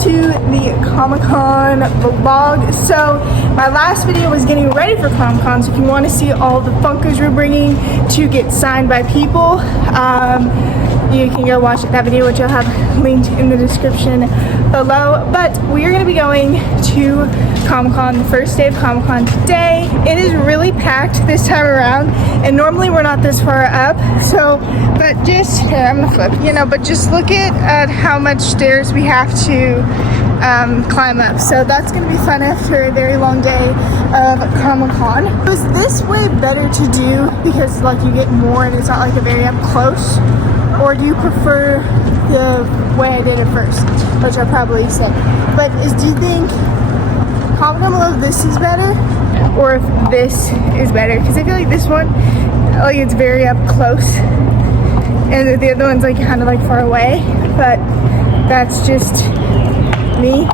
to the Comic-Con vlog. So my last video was getting ready for Comic-Con, so if you want to see all the Funkos we're bringing to get signed by people, you can go watch that video, which I'll have linked in the description below. But we are going to be going to Comic-Con, the first day of Comic-Con today. It is really packed this time around, and normally we're not this far up, so, but just, here, I'm gonna flip, you know, but just look at how much stairs we have to climb up. So that's gonna be fun after a very long day of Comic-Con. Was this way better to do because like you get more and it's not like a very up close? Or do you prefer the way I did it first, which I probably said? But do you think comment below if this is better or if this is better? Because I feel like this one, like it's very up close, and the other one's like kind of like far away. But that's just me.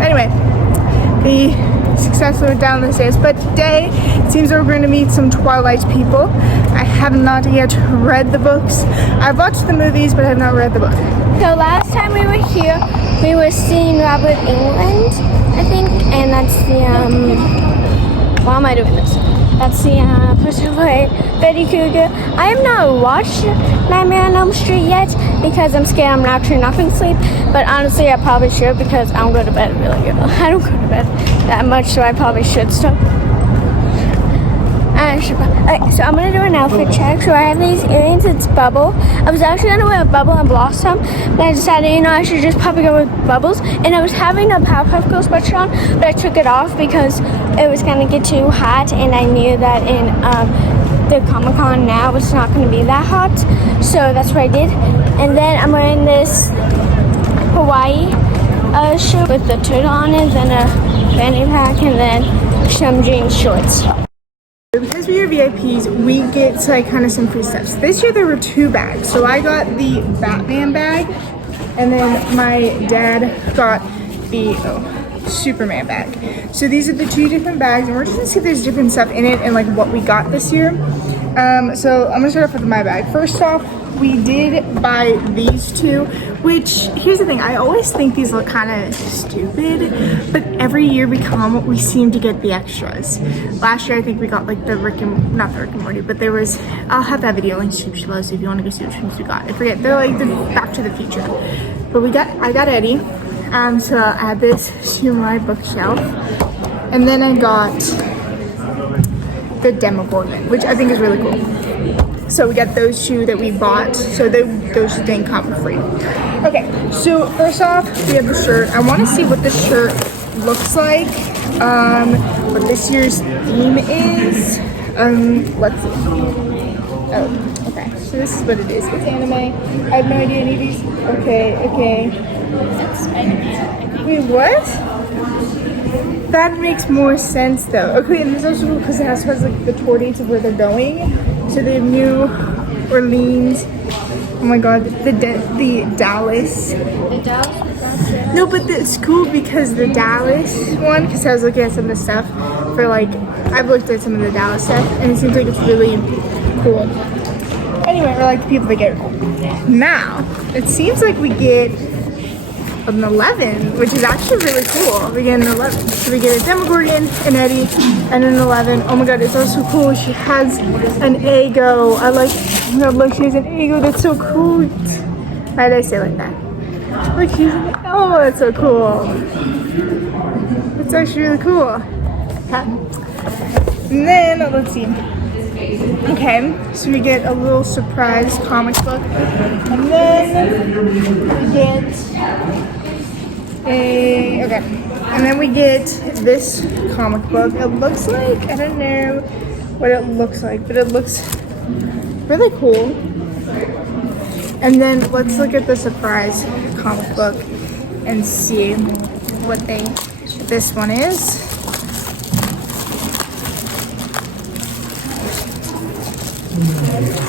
Anyway, the successfully went down the stairs, but today it seems we're going to meet some Twilight people. I have not yet read the books. I've watched the movies, but I have not read the book. So last time we were here, we were seeing Robert England, I think, and that's the, why am I doing this? That's the person who played Betty Cougar. I have not watched Nightmare on Elm Street yet because I'm scared I'm actually not going to sleep. But honestly, I probably should because I don't go to bed really good. I don't go to bed that much, so I probably should stop. Okay, so I'm going to do an outfit check. So I have these earrings, it's bubble. I was actually going to wear a bubble and blossom, but I decided, you know, I should just probably go with bubbles. And I was having a Powerpuff Girls sweatshirt on, but I took it off because it was going to get too hot, and I knew that in the Comic-Con now it's not going to be that hot. So that's what I did. And then I'm wearing this Hawaii shirt with the turtle on it, then a fanny pack, and then some jeans shorts. Because we are VIPs, we get like kind of some free stuff. This year there were 2 bags. So I got the Batman bag, and then my dad got the Superman bag. So these are the 2 different bags, and we're just gonna see if there's different stuff in it and like what we got this year. So I'm gonna start off with my bag. First off, we did buy these 2, which, here's the thing, I always think these look kind of stupid, but every year we seem to get the extras. Last year I think we got like the not the Rick and Morty, but there was, I'll have that video linked to below, so if you want to go see which ones we got. I forget, they're like the Back to the Future. But I got Eddie, so I had this to my bookshelf, and then I got the Demogorgon, which I think is really cool. So we got those 2 that we bought, so those didn't come for free. Okay, so first off, we have the shirt. I want to see what the shirt looks like, what this year's theme is. Let's see. Oh, okay, so this is what it is. It's anime. I have no idea any of these. Okay. Wait, what? That makes more sense though. Okay, and this is also cool because it has like the tour dates of where they're going. So they have New Orleans. Oh my god, the Dallas. The Dallas? No, but it's cool because the Dallas one, because I was looking at some of the stuff for like, I've looked at some of the Dallas stuff and it seems like it's really cool. Anyway, or like the people that get it. Now, it seems like we get an 11, which is actually really cool. We get an 11. So we get a Demogorgon, an Eddie, and an 11. Oh my god, it's also cool. She has an Eggo. I like, oh my god, look, she has an Eggo. That's so cool. Why did I say it like that? Look, she's, oh, that's so cool. It's actually really cool. And then, let's see. Okay, so we get a little surprise comic book, and then we get and then we get this comic book. It looks like, I don't know what it looks like, but it looks really cool. And then let's look at the surprise comic book and see what this one is.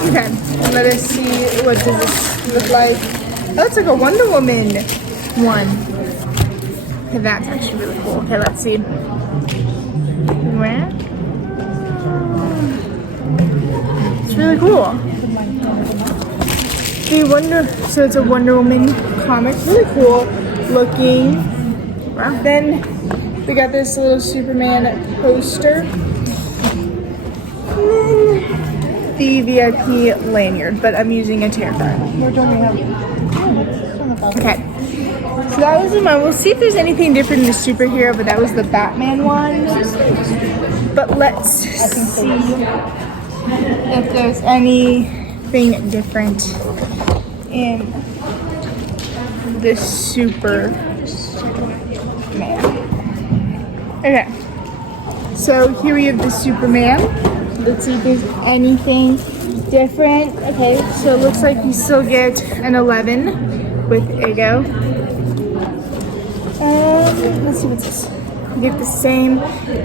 Okay, let us see what does this look like. Oh, it's like a Wonder Woman one. Okay, that's actually really cool. Okay, let's see. Where? It's really cool. So it's a Wonder Woman comics. Really cool looking. Then we got this little Superman poster. And then the VIP lanyard, but I'm using a tarot card. Where don't we have? Okay. So that was the one. We'll see if there's anything different in the superhero, but that was the Batman one. But let's see if there's anything different in the Superman. Okay. So here we have the Superman. Let's see if there's anything different. Okay, so it looks like you still get an 11 with Ego. Let's see what's this. You get the same,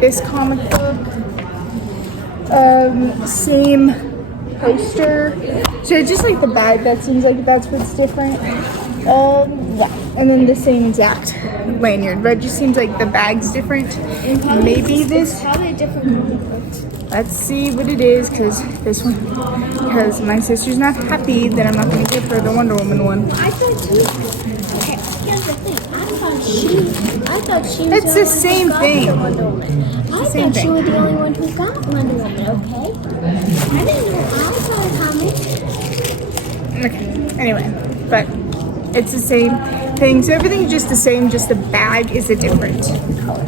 this comic book, same poster. So just like the bag, that seems like that's what's different. Yeah, and then the same exact lanyard, but it just seems like the bag's different. Maybe this. Probably a different comic book. Let's see what it is, because my sister's not happy that I'm not going to give her the Wonder Woman one. I thought she. Okay, here's the thing. I thought she was It's the same thing. Wonder Woman. I same thought she thing. was the only one who got Wonder Woman. Okay. I didn't know. I saw a comic. Okay, anyway, but it's the same thing. So everything's just the same, just the bag is a different color.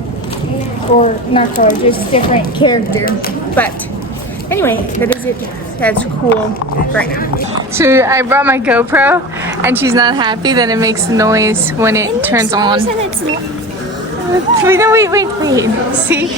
Or not color, just different character. But anyway, that is it. That's cool right now. So I brought my GoPro and she's not happy that it makes noise when it turns on. Wait, see?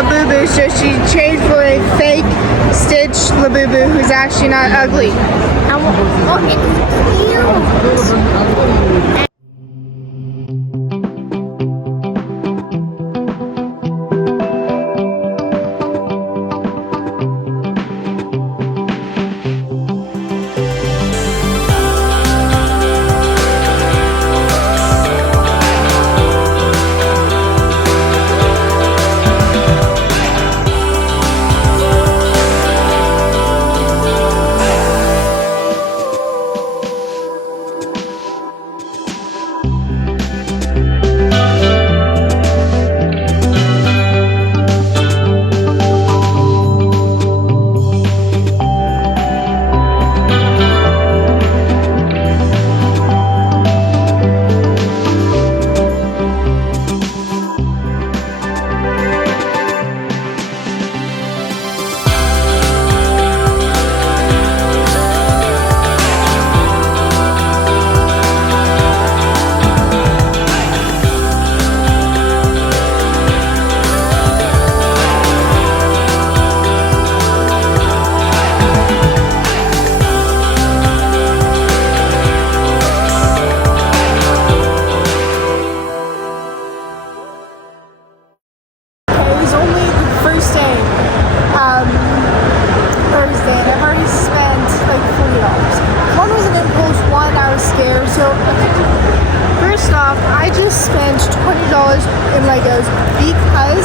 Labubus, so she traded for a fake Stitch Labubu who's actually not ugly. Oh, it's cute. Thursday, and I've already spent like $40. One was an impulse, one I was scared. So first off, I just spent $20 in Legos because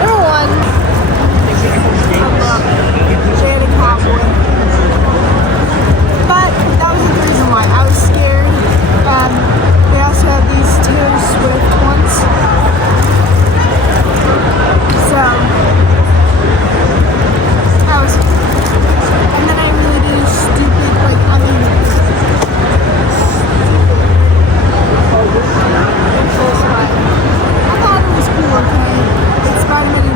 number one, they had a cowboy. But that wasn't the reason why. I was scared. They also have these Taylor Swift ones. So I was, and then I really did a stupid, like, I thought it was cool, okay? It's Spider-Man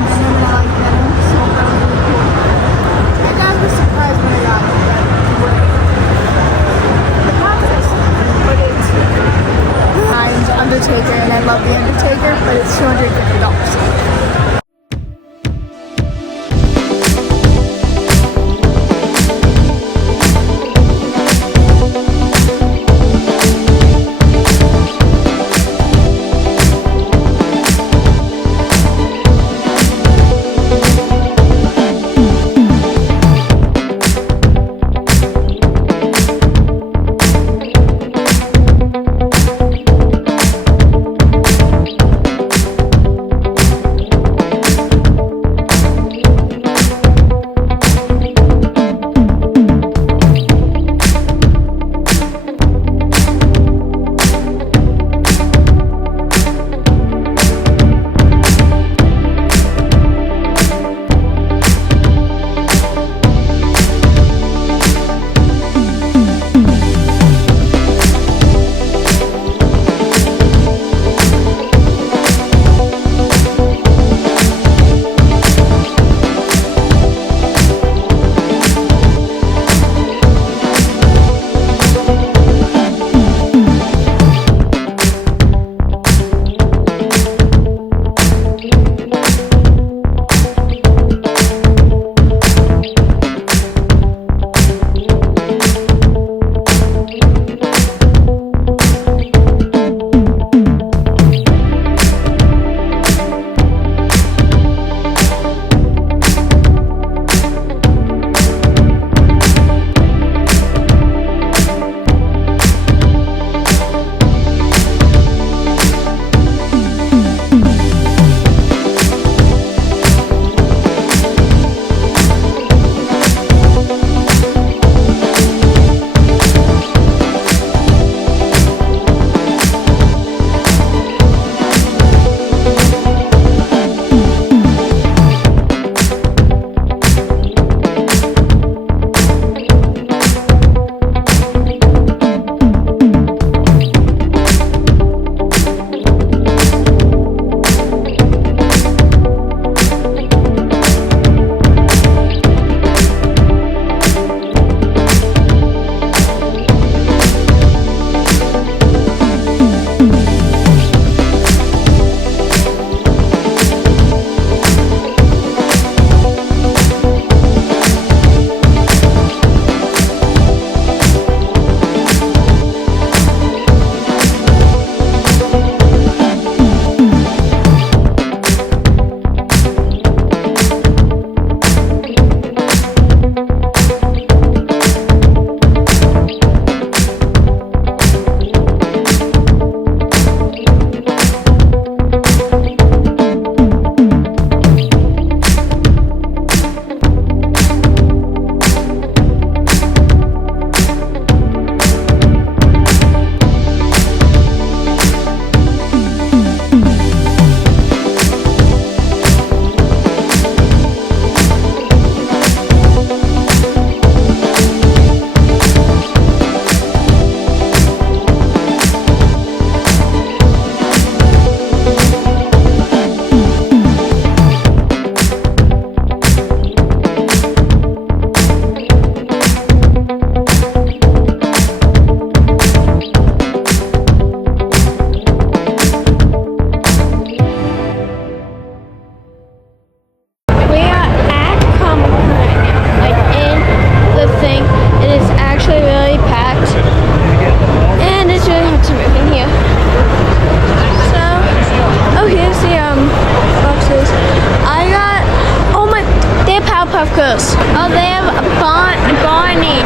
Labubus. Oh, they have Barney.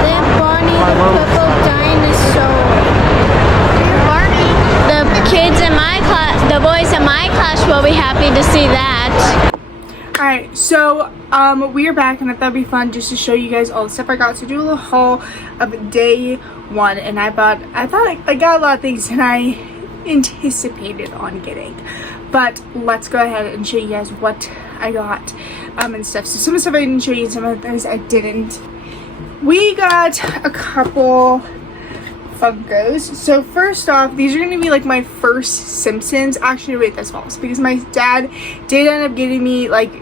They have Barney the purple dinosaur. The kids in my class, the boys in my class will be happy to see that. Alright, so we are back, and I thought it'd be fun just to show you guys all the stuff I got. So do a little haul of day one, and I thought I got a lot of things than I anticipated on getting. But let's go ahead and show you guys what I got and stuff. So some of the stuff I didn't show you, some of the things I didn't. We got a couple Funkos. So first off, these are going to be like my first Simpsons. Actually, wait, that's false, because my dad did end up getting me like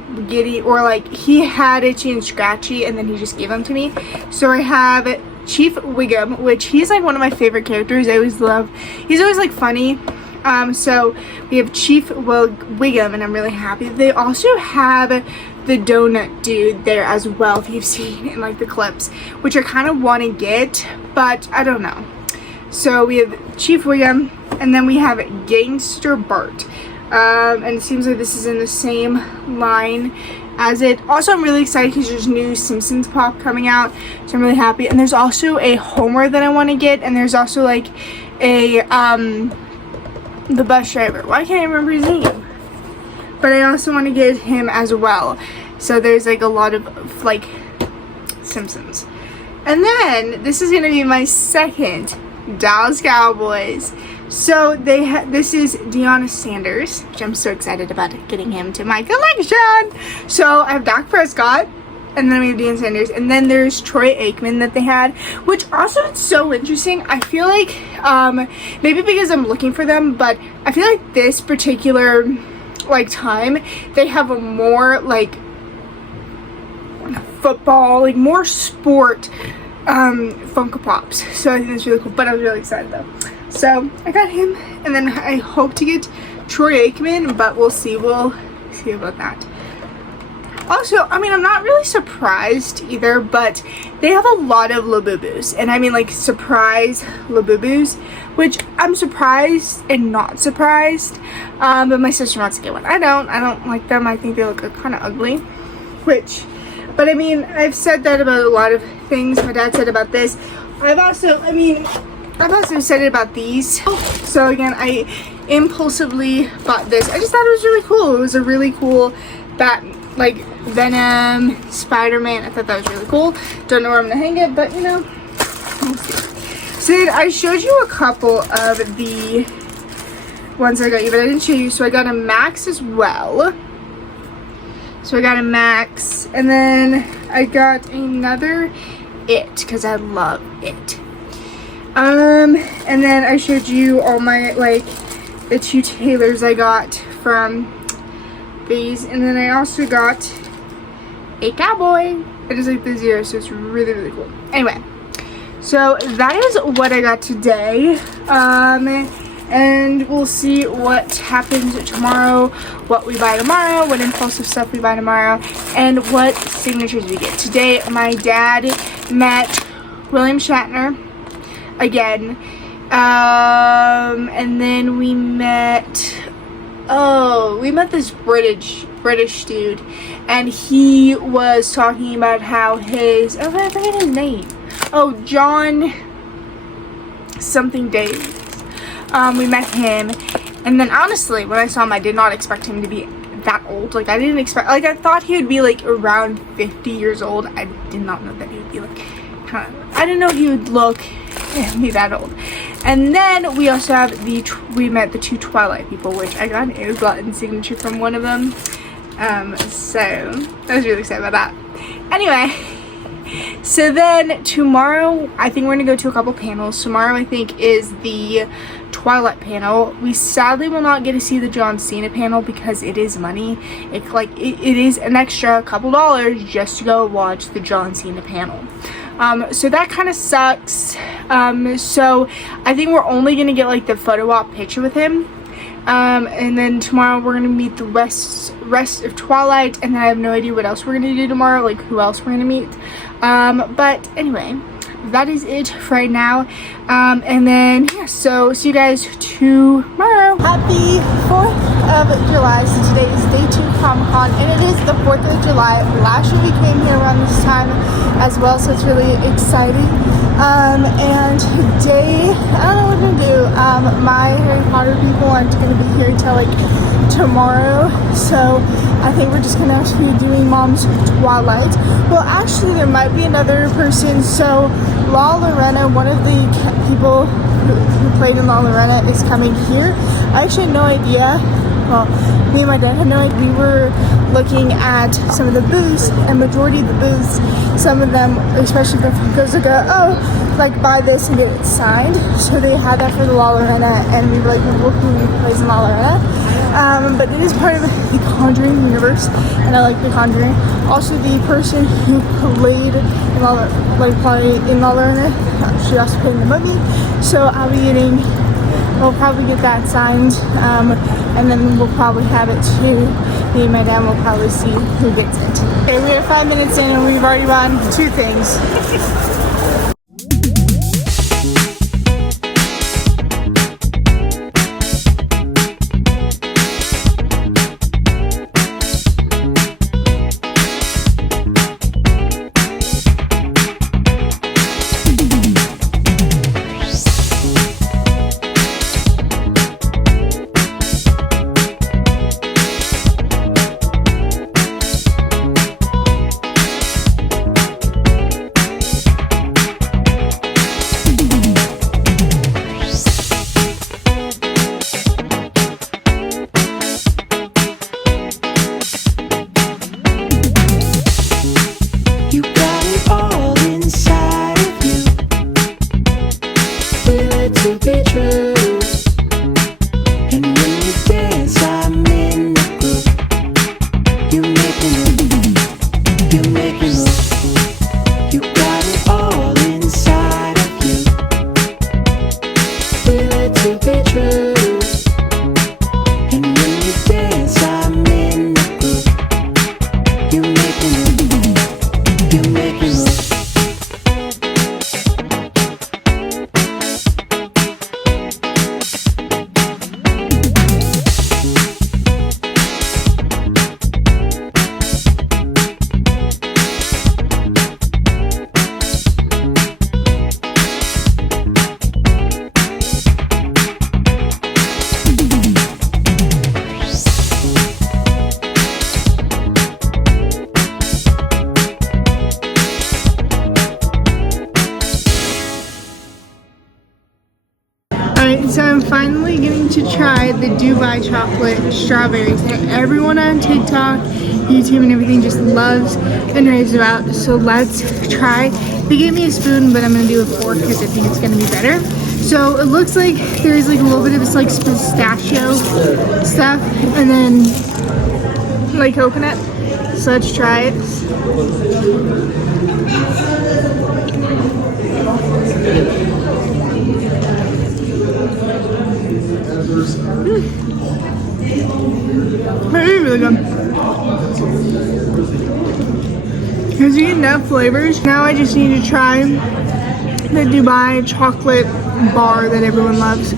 he had Itchy and Scratchy, and then he just gave them to me. So I have Chief Wiggum, which he's like one of my favorite characters. I always love, he's always like funny. So we have Chief Wiggum, and I'm really happy. They also have the donut dude there as well, if you've seen in like the clips, which I kind of want to get, but I don't know. So we have Chief Wiggum, and then we have Gangster Bart, and it seems like this is in the same line as it. Also, I'm really excited because there's new Simpsons Pop coming out, so I'm really happy. And there's also a Homer that I want to get, and there's also like a the bus driver. Why can't I remember his name? But I also want to get him as well. So there's like a lot of like Simpsons. And then this is gonna be my second Dallas Cowboys. So this is Deion Sanders, which I'm so excited about getting him to my collection. So I have Dak Prescott, and then we have Deion Sanders, and then there's Troy Aikman that they had, which also it's so interesting. I feel like maybe because I'm looking for them, but I feel like this particular like time they have a more like football, like more sport Funko Pops. So I think that's really cool, but I was really excited though. So I got him, and then I hope to get Troy Aikman, but we'll see about that. Also, I mean, I'm not really surprised either, but they have a lot of Labubus, and I mean like surprise Labubus, which I'm surprised and not surprised. But my sister wants to get one. I don't like them. I think they look kind of ugly, but I mean, I've said that about a lot of things. My dad said about this. I've also said it about these. So again, I impulsively bought this. I just thought it was really cool. It was a really cool like Venom, Spider-Man. I thought that was really cool. Don't know where I'm gonna hang it, but you know, we'll see. So then I showed you a couple of the ones I got you, but I didn't show you. So I got a Max as well. So I got a Max, and then I got another It, because I love It. And then I showed you all my like the two Taylors I got from these, and then I also got a cowboy. It is like the zero, so it's really, really cool. Anyway, so that is what I got today. And we'll see what happens tomorrow, what we buy tomorrow, what impulsive stuff we buy tomorrow, and what signatures we get. Today, my dad met William Shatner again, and then we met this British dude, and he was talking about how I forget his name. Oh, John something Davis. We met him, and then honestly, when I saw him, I did not expect him to be that old. Like, I didn't expect, like, I thought he would be like around 50 years old. I did not know that he would be like I didn't know he would look and be that old. And then we also have we met the two Twilight people, which I got an ear button signature from one of them. So I was really excited about that. Anyway, so then tomorrow I think we're gonna go to a couple panels. Tomorrow I think is the Twilight panel. We sadly will not get to see the John Cena panel because it is money. It is an extra couple dollars just to go watch the John Cena panel. So that kind of sucks. So I think we're only gonna get like the photo op picture with him. And then tomorrow we're gonna meet the rest of Twilight, and then I have no idea what else we're gonna do tomorrow, like who else we're gonna meet. But anyway, that is it for right now. And then yeah, so see you guys tomorrow. Happy 4th of July, so today is day 2 Comic-Con, and it is the 4th of July. Last year we came here around this time as well, so it's really exciting. And today, I don't know what we're gonna do. My Harry Potter people aren't gonna be here till like tomorrow, so I think we're just gonna be doing Mom's Twilight. Well, actually there might be another person. So La Lorena, one of the people who played in La Lorena, is coming here. I actually had no idea. Well, me and my dad had no idea. We were looking at some of the booths, and majority of the booths, some of them, especially the Funkos, would go, oh, like buy this and get it signed. So they had that for the La Lorena, and we were like, well, who plays in La Lorena? But it is part of the Conjuring universe, and I like the Conjuring. Also, the person who played in La Lorena, she also played in the movie. So I'll be getting. We'll probably get that signed, and then we'll probably have it too. Me and my dad will probably see who gets it. Okay, we are 5 minutes in and we've already run 2 things. So I'm finally getting to try the Dubai chocolate strawberries that everyone on TikTok, YouTube, and everything just loves and raves about. So let's try. They gave me a spoon, but I'm gonna do a fork because I think it's gonna be better. So it looks like there's like a little bit of this like pistachio stuff, and then like coconut. So let's try it. It's really good. Because you get enough flavors. Now I just need to try the Dubai chocolate bar that everyone loves.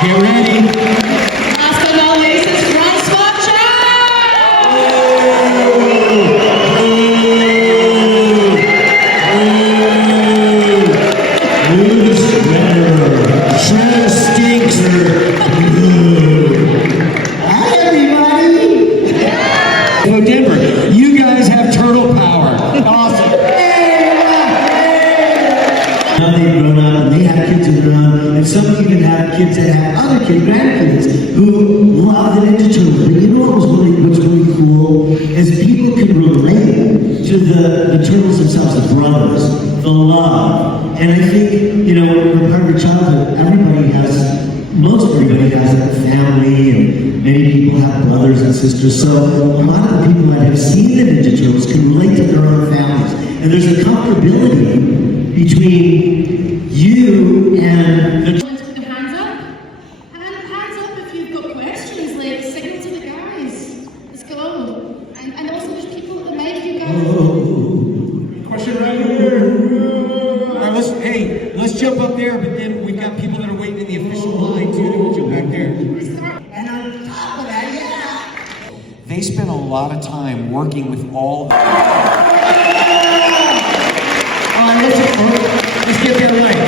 Get ready. Last but not least, it's front spot Blue sweater. Shred stinker. Hi, everybody. So, Denver, you guys have turtle power. Awesome. Now they've grown up and they have kids who grown up, and some even have kids that have other kids, grandkids, who love lot of the Ninja Turtles, but you know what's really cool is people can relate to the turtles themselves, the brothers, the love. And I think, you know, when we're part of your childhood, most everybody has a family, and many people have brothers and sisters. So a lot of the people that have seen the Ninja Turtles can relate to their own families. And there's a comfortability between you and the Put the hands up. And hands up if you've got questions, like signal to the guys. Let's go. And also there's people at the mic, you guys. question right here. All right, let's jump up there, but then we've got people that are waiting in the official line too. We'll jump back there. And on top of that, They spend a lot of time working with all. Let's get there right.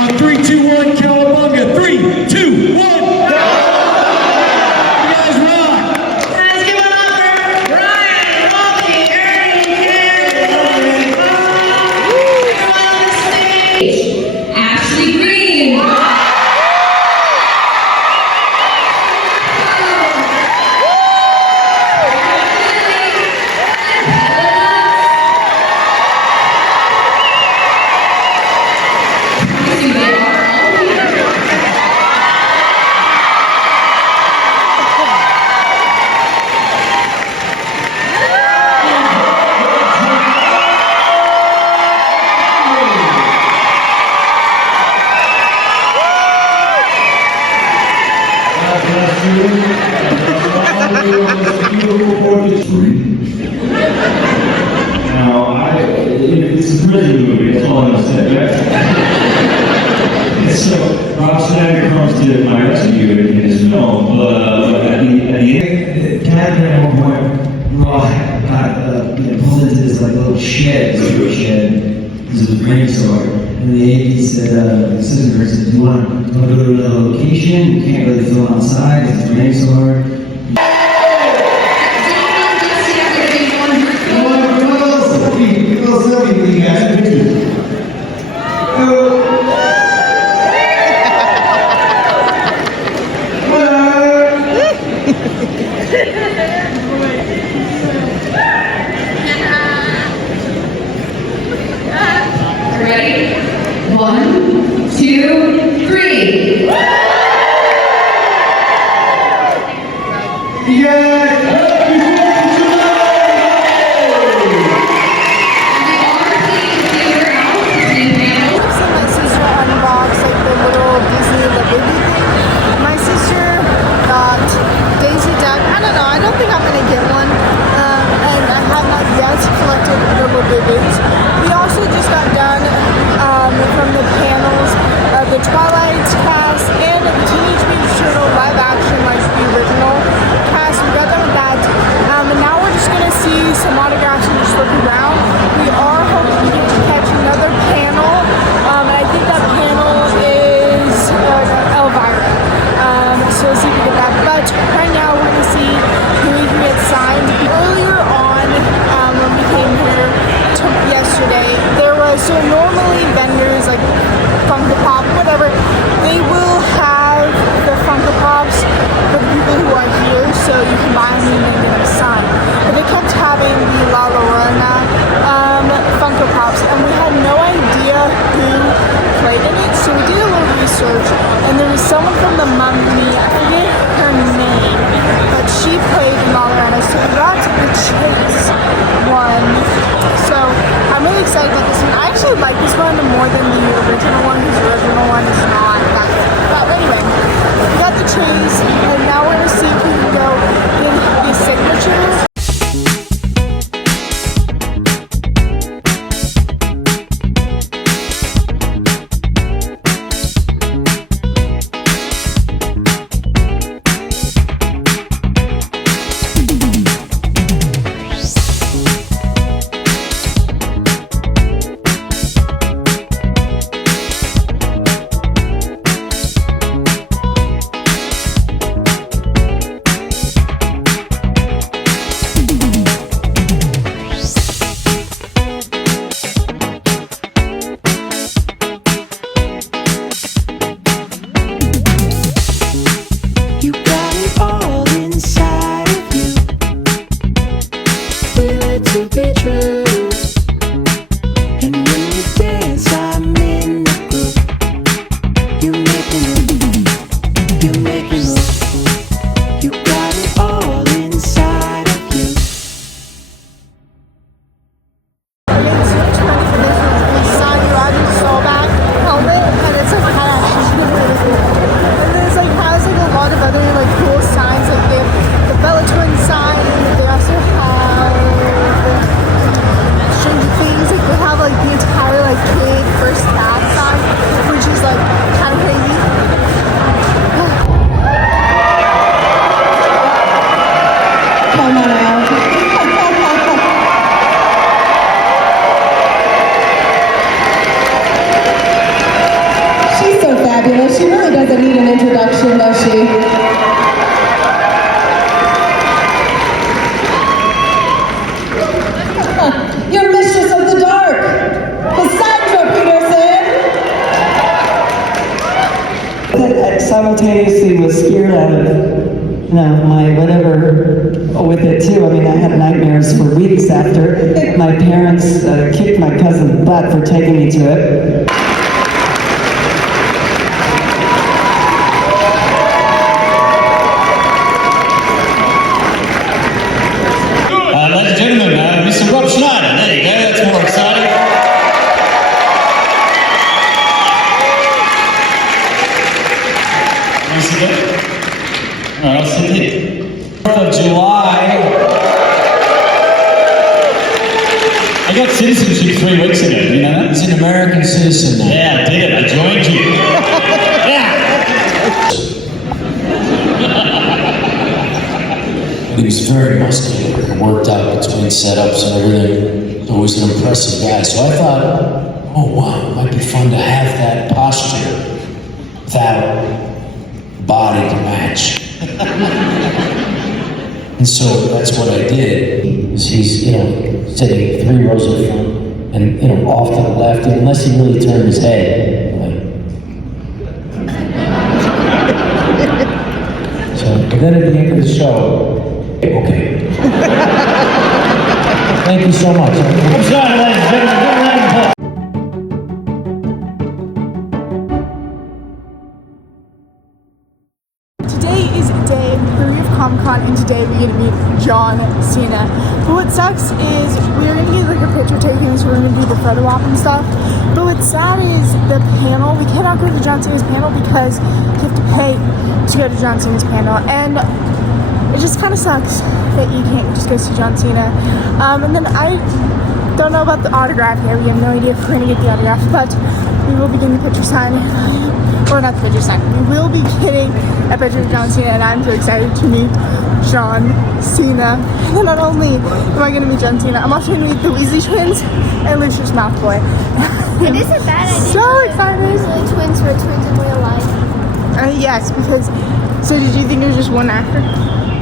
On 3, 2, 1, cowabunga. 3, 2, 1. You guys rock. let's give it up for Ryan, Molly, Ernie, Karen, on the stage, Ashley Green. Now, it's a prison movie, that's all I'm gonna say, right? So, Rob Schneider comes to my rescue in his film, but at the end, Cat at one point, Rob got pulled into this like little shed, secret shed, because it was a rainstorm. And the AD said, the sister said, do you want to go to another location? You can't really film outside, it's a rainstorm. Ready? 1, 2, 3. I've seen my sister unbox like the little Disney Labubus thing. My sister got Daisy Duck. I don't know. I don't think I'm gonna get one, and I have not yet collected the Labubus. We also just got done from the panels of the Twilight cast and the Teenage Mutant Turtle live action, like the original cast. We got done with that, and now we're just gonna see some autographs and just look around. We are hoping to get to catch another panel, and I think that panel is Elvira. So let's see if we get that. But right now we're gonna see who we can get signed. Earlier on, when we came here yesterday, there was normally vendors like Funko Pop, whatever. They will have the Funko Pops for the people who are here, so you can buy them and get them signed. But they kept having the La Llorona Funko Pops, and we had no idea who played in it, so we did a little research, and there was someone from the Mummy, I forget her name, but she played in La Llorona, so we got the Chase one. So I'm really excited about this one. I actually like this one more than the original one, because the original one is not that good. But anyway, we got the Chase, and now we're gonna see if we can go in the signatures. blushy. You're mistress of the dark. Cassandra Peterson. I simultaneously was scared out of, my whatever with it too. I mean, I had nightmares for weeks after. My parents kicked my cousin's butt for taking me to it. Ladies and gentlemen, Mr. Rob Schneider. There you go, that's more exciting. Want to sit there? All right, I'll sit here. 4th of July. I got citizenship 3 weeks ago, you know that? He's an American citizen now. Yeah, I did. I joined you. Yeah. He was very muscular and worked out between setups and everything. So he was an impressive guy. So I thought, oh wow, it might be fun to have that posture without body to match. And so that's what I did. He's, sitting 3 rows in front and, off to the left, unless he really turned his head. So, but then at the end of the show, okay. Thank you so much. I'm sorry, ladies and gentlemen. Good round of applause. Today is day 3 of Comic-Con, and today we're going to meet John Cena. But what sucks is we're going to get like a picture taken, so we're going to do the photo op and stuff. But what's sad is the panel, we cannot go to John Cena's panel because you have to pay to go to John Cena's panel. And it just kind of sucks that you can't just go see John Cena. And then I don't know about the autograph yet. We have no idea if we're going to get the autograph, but we will be getting the picture signed. Or not the picture signed. We will be getting a picture of John Cena, and I'm so excited to meet John Cena. And not only am I going to meet John Cena, I'm also going to meet the Weasley twins and Lucius Malfoy. It isn't bad idea. So excited. Weasley twins were twins in real life. Yes, because, so did you think it was just one actor?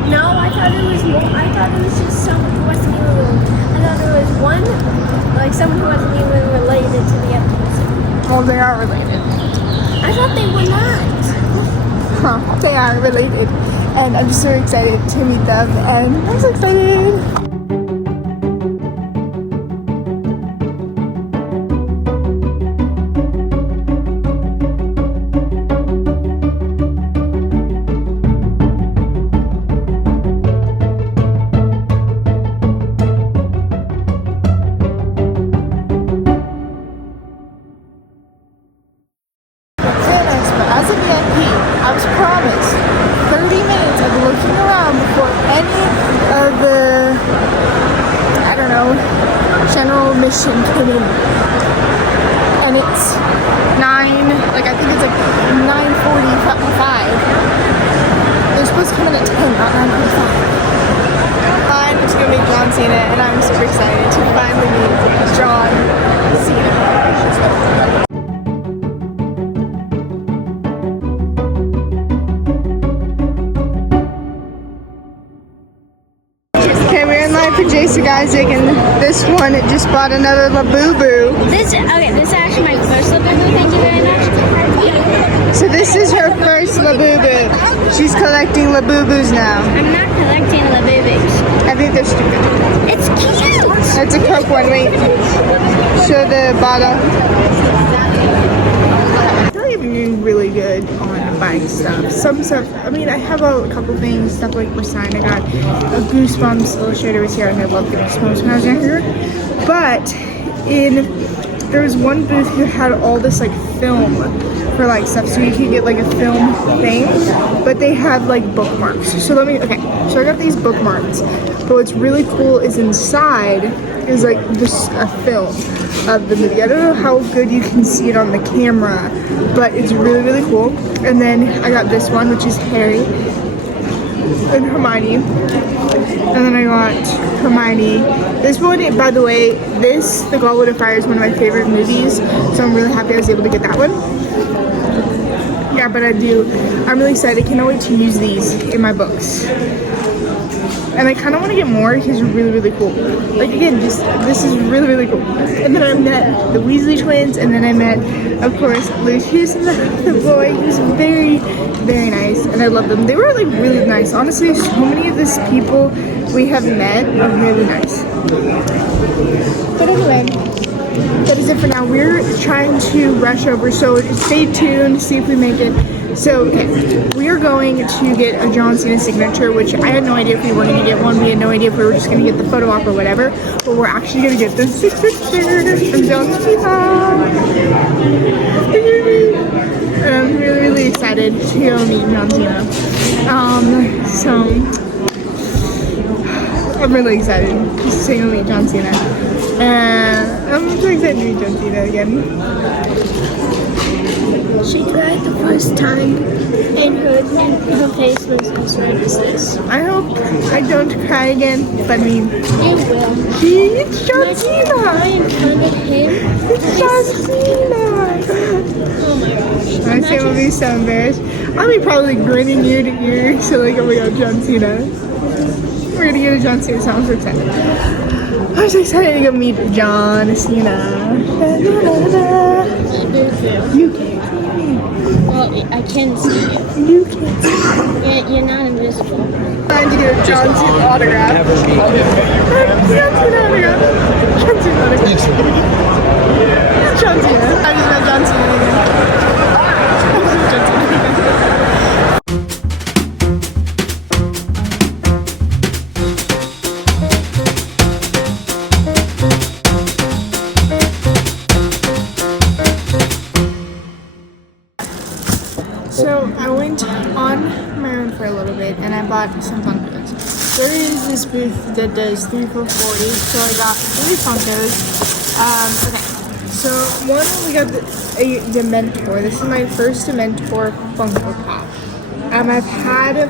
No, I thought it was more. I thought it was just someone who wasn't even. I thought there was one, like someone who wasn't even related to the other person. Well, they are related. I thought they were not. Huh, they are related. And I'm just so excited to meet them, and I'm so excited. As a VIP, I was promised 30 minutes of looking around before any of the, general mission came in. And it's 9, I think it's 9:45. They're supposed to come in at 10, not 9:45. I'm just gonna meet John Cena, and I'm super excited to finally meet John Cena. Okay, we're in line for Jason Isaac, and this one just bought another Labubu. This is actually my first Labubu. Thank you very much. So this is her first Labubu. She's collecting Labubus now. I'm not collecting Labubus. I think they're stupid. It's cute. It's a Coke one. Wait. Show the bottle. I feel like I've been doing really good on buying stuff. Some stuff, I have a couple things, stuff like were signed. I got a Goosebumps illustrator was here, and I loved the Goosebumps when I was younger. But there was one booth who had all this film for stuff, so you can get a film thing, but they have bookmarks. So so I got these bookmarks, but what's really cool is inside is just a film of the movie. I don't know how good you can see it on the camera, but it's really, really cool. And then I got this one, which is Harry and Hermione. And then I got Hermione. This one, by the way, The Goblet of Fire is one of my favorite movies, so I'm really happy I was able to get that one. Yeah, that, but I'm really excited. I can't wait to use these in my books. And I kind of want to get more because they're really, really cool. Like, again, this is really, really cool. And then I met the Weasley twins, and then I met, of course, Lucius, the boy. He was very, very nice, and I love them. They were, like, really nice. Honestly, so many of these people we have met are really nice. But anyway, that is it for now. We're trying to rush over, so stay tuned to see if we make it. So, okay, we are going to get a John Cena signature, which I had no idea if we were going to get one. We had no idea if we were just going to get the photo op or whatever. But we're actually going to get the signature from John Cena. And I'm really, really excited to go meet John Cena. So, I'm really excited to go meet John Cena. And I'm so excited to meet John Cena again. She cried the first time, and her face was as red as this. I hope I don't cry again, but I mean, You will. it's John Cena! I am kind of him. It's John Cena! Oh my gosh. I say we'll be so embarrassed. I'll be probably grinning ear to ear, so like, oh my god, John Cena. We're gonna get a John Cena, so I'm so excited. I'm so excited to go meet John Cena. You can't. Well, I can see you. You can't. Yeah, you're not invisible. Trying to get a John Cena autograph. John Cena autograph. John Cena autograph. It's John Cena. I just met John Cena again. John Cena again. So I went on my own for a little bit and I bought some Funkos. There is this booth that does 3 for $40, so I got 3 Funkos. Okay, so one, we got a Dementor. This is my first Dementor Funko Pop. I've had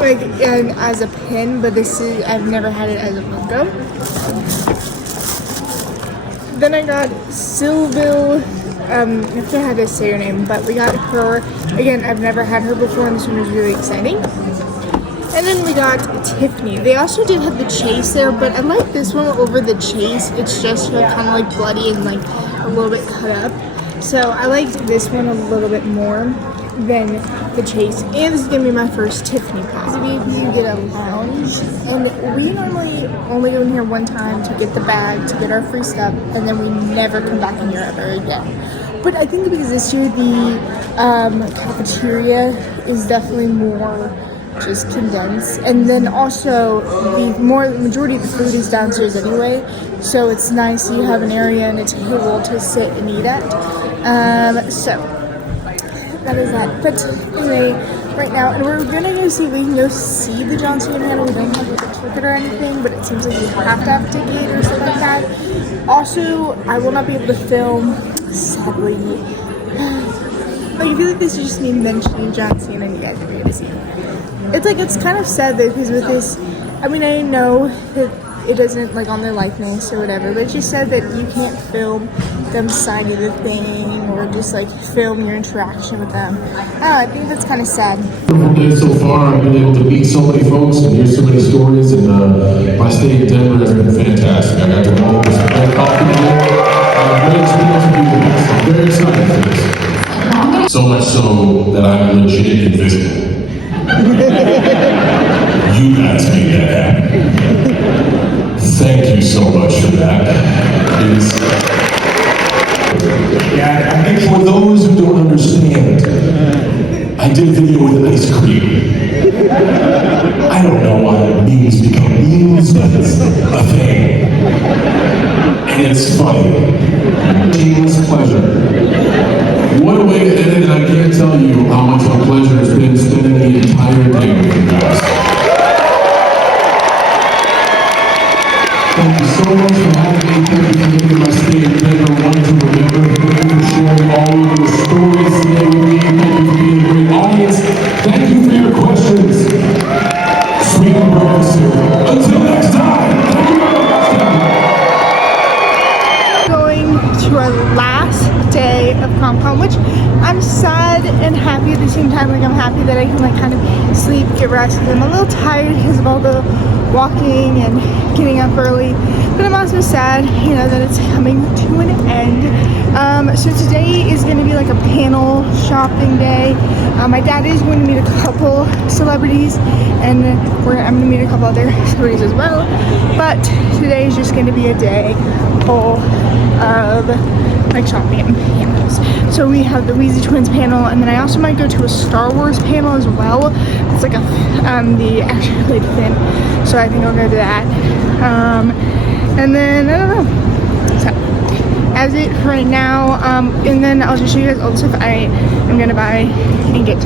like as a pin, but I've never had it as a Funko. Then I got Sylville. I forget how to say her name, but we got her. Again, I've never had her before, and this one was really exciting. And then we got Tiffany. They also did have the Chase there, but I like this one over the Chase. It's just kind of like bloody and like a little bit cut up. So I liked this one a little bit more than the Chase. And this is gonna be my first Tiffany pop. You get a lounge, and we normally only go in here one time to get the bag, to get our free stuff, and then we never come back in here ever again. But I think because this year the cafeteria is definitely more just condensed, and then also the majority of the food is downstairs anyway, so it's nice that you have an area and a table to sit and eat at. So that is that. But anyway, right now, and we're gonna go see if we can go see the John Cena panel. We don't have a ticket or anything, but it seems like you have to have a ticket or something like that. Also, I will not be able to film, sadly. Like, I feel like this is just me mentioning John Cena and you guys are going to see it. It's kind of sad though, because with this, I mean, I know that it doesn't like on their likeness or whatever, but it's just sad that you can't film them signing the thing or just like film your interaction with them. I think that's kind of sad. So far, I've been able to meet so many folks and hear so many stories, and my stay in Denver has been fantastic. I got to walk with some great coffee here. Great experience with people. I'm very excited for this. So much so that I'm legit invisible. You guys made that happen. Thank you so much for that. Yeah, I think for those who don't understand, I did a video with ice cream. I don't know why memes become memes, but it's a thing. And it's funny. Shameless pleasure. What a way to end it, and I can't tell you how much of a pleasure it's been spending the entire day with you guys. Thank you so much for having me. Thank you for making my stay in Denver one to remember. Thank you for sharing all of your stories today with me. Thank you for being a great audience. Thank you for your questions. Sweet brothers. Until next time. Thank you very much. Going to our last day of Comic-Con, which I'm sad and happy at the same time. Like I'm happy that I can like kind of sleep, get rest, because I'm a little tired because of all the walking and getting up early. But I'm also sad, you know, that it's coming to an end. So today is going to be like a panel shopping day. My dad is going to meet a couple celebrities, and I'm going to meet a couple other celebrities as well. But today is just going to be a day full of like shopping and panels. So we have the Weezy Twins panel, and then I also might go to a Star Wars panel as well. It's like the action related thing, so I think I'll go to that. And then I don't know. So as it for right now, and then I'll just show you guys all the stuff I am gonna buy and get.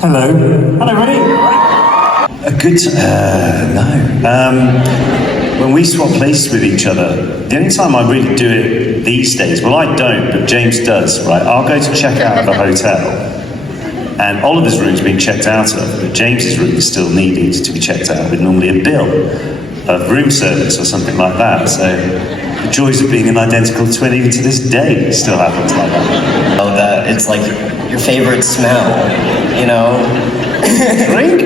Hello. Hello, ready? A good no. When we swap places with each other, the only time I really do it these days, well, I don't, but James does, right? I'll go to check out of a hotel, and Oliver's room's been checked out of, but James's room is still needed to be checked out with normally a bill of room service or something like that. So the joys of being an identical twin, even to this day, still happens like that. Oh, that it's like your favorite smell, you know? Drink?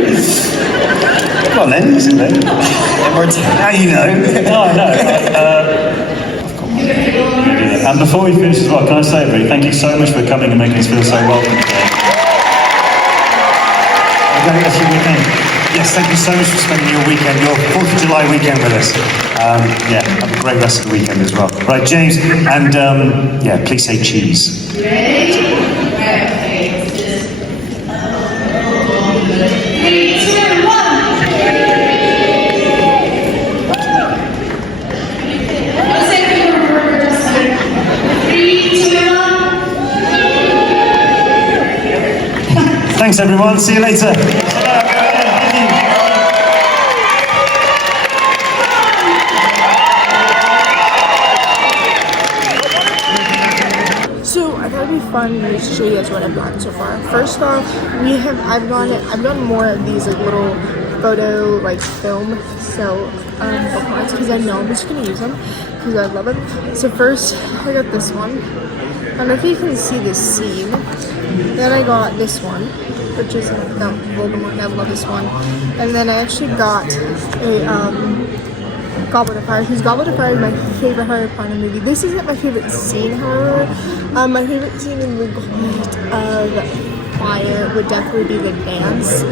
Come on then, use it then. How you know? No, I know. And before we finish as well, can I say, everybody, thank you so much for coming and making us feel so welcome today. Yes, thank you so much for spending your weekend, your 4th of July weekend with us. Yeah, have a great rest of the weekend as well. Right, James, and yeah, please say cheese. Thanks everyone, see you later. So I thought it'd be fun to show you guys what I've gotten so far. First off, I've done more of these like little photo like film bookmarks because I know I'm just gonna use them because I love them. So first I got this one. I don't know if you can see this scene. Then I got this one, which is Voldemort. I love this one. And then I actually got a Goblet of Fire, because Goblet of Fire is my favorite Harry Potter movie. This isn't my favorite scene, however. My favorite scene in the Goblet of Fire would definitely be the dance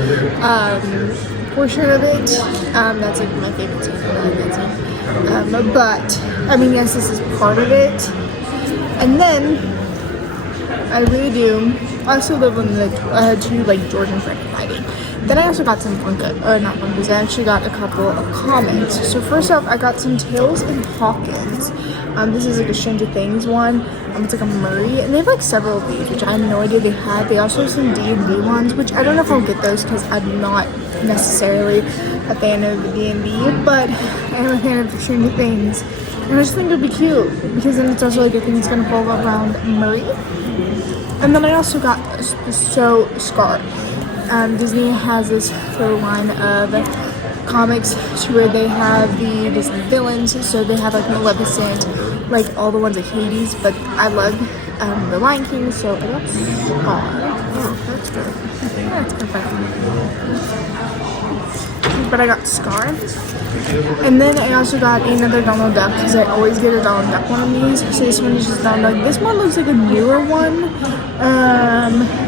portion of it. That's like my favorite scene. I like that scene. But I mean, yes, this is part of it. And then I really do. I also love when the two like George and Frank are fighting. Then I also got some Funko, or not Funkos, I actually got a couple of comics. So first off, I got some Tails and Hawkins. This is like a Stranger Things one. It's like a Murray, and they have like several of these, which I had no idea they had. They also have some D&D ones, which I don't know if I'll get those because I'm not necessarily a fan of D&D, but I am a fan of Stranger Things. And I just think it would be cute because then it's also like a thing that's going to fall around Murray. And then I also got the show Scar. Disney has this full line of comics to where they have the Disney villains. So they have like Maleficent, like all the ones like Hades, but I love the Lion King, so I got Scar. Oh, that's good. Yeah, it's perfect. But I got Scar. And then I also got another Donald Duck because I always get a Donald Duck one of these. So this one is just Donald Duck. This one looks like a newer one,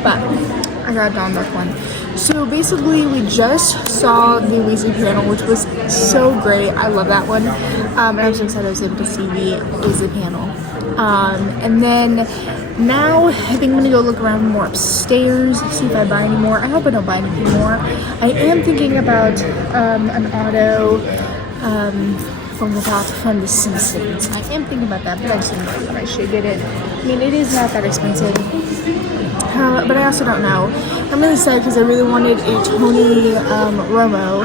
but I got a Donald Duck one. So basically, we just saw the Weasley panel, which was so great. I love that one. And I'm so excited I was able to see the Weasley panel. And then now I think I'm gonna go look around more upstairs, see if I buy any more. I hope I don't buy anything more. I am thinking about an auto Funko Pop from The Simpsons. I am thinking about that, but I just don't know if I should get it. I mean, it is not that expensive. But I also don't know. I'm really excited because I really wanted a Tony Romo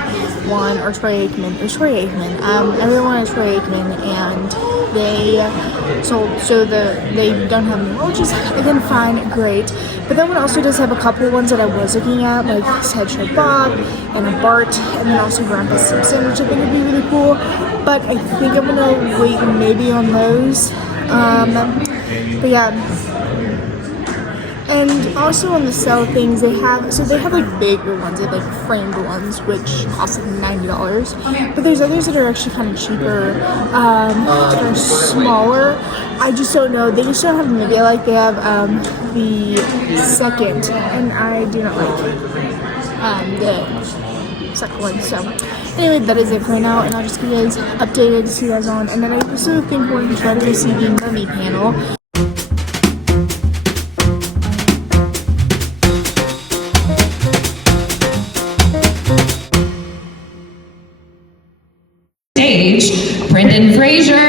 one, or Troy Aikman. It was Troy Aikman. I really wanted a Troy Aikman, and they sold, so they don't have any more, which is again fine, great. But that one also does have a couple ones that I was looking at, like Sideshow Bob and a Bart, and then also Grandpa Simpson, which I think would be really cool. But I think I'm gonna wait maybe on those. But yeah. And also on the sale things, they have like bigger ones, they have like framed ones, which cost like $90. But there's others that are actually kind of cheaper, they're smaller. I just don't know, they just don't have them. They like, they have the second, and I do not like the second one. So anyway, that is it for now, and I'll just keep you guys updated, see you guys on. And then I also think we're going to try to go see the Mummy panel. Brendan Fraser.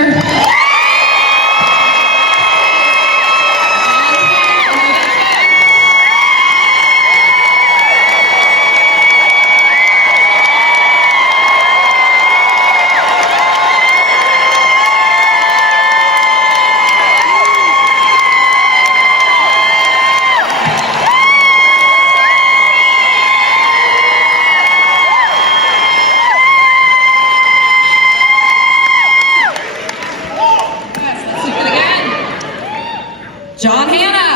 John Cena.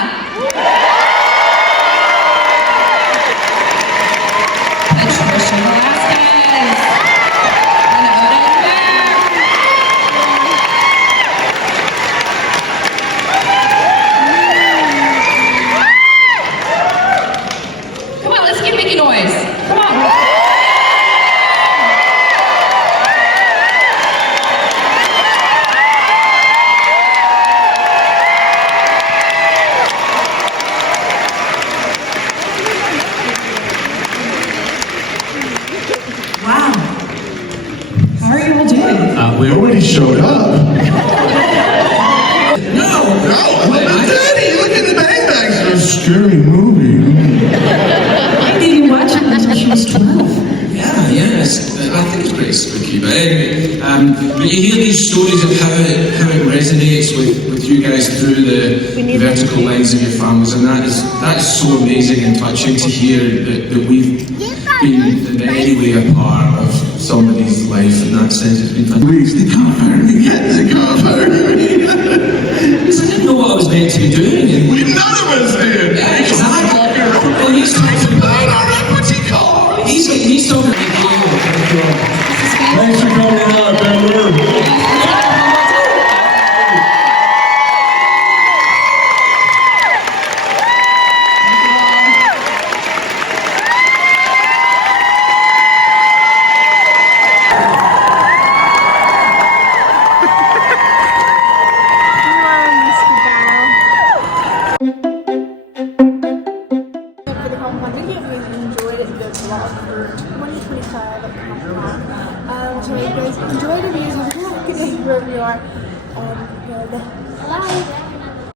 Come on, let's keep making noise. Come on. We already showed up. No, Daddy, look at the bang bags. It's a scary movie. I didn't watch it until she was 12. Yes, I think it's pretty spooky, but you hear these stories of how it resonates with you guys through the vertical lines of your families, and that is so amazing and touching to hear that we've been in any way a part of somebody's life in that sense. It's been fantastic. Please, they can't fire me yet, they can't fire me. Because I didn't know what I was meant to be doing. And None of us did. yeah, exactly. Well, he's talking about our equity card. He's talking about Thanks for coming out, Denver. vlog for 2025 at Funko Pop. So you guys enjoy the videos. Have a good day wherever you are. And bye.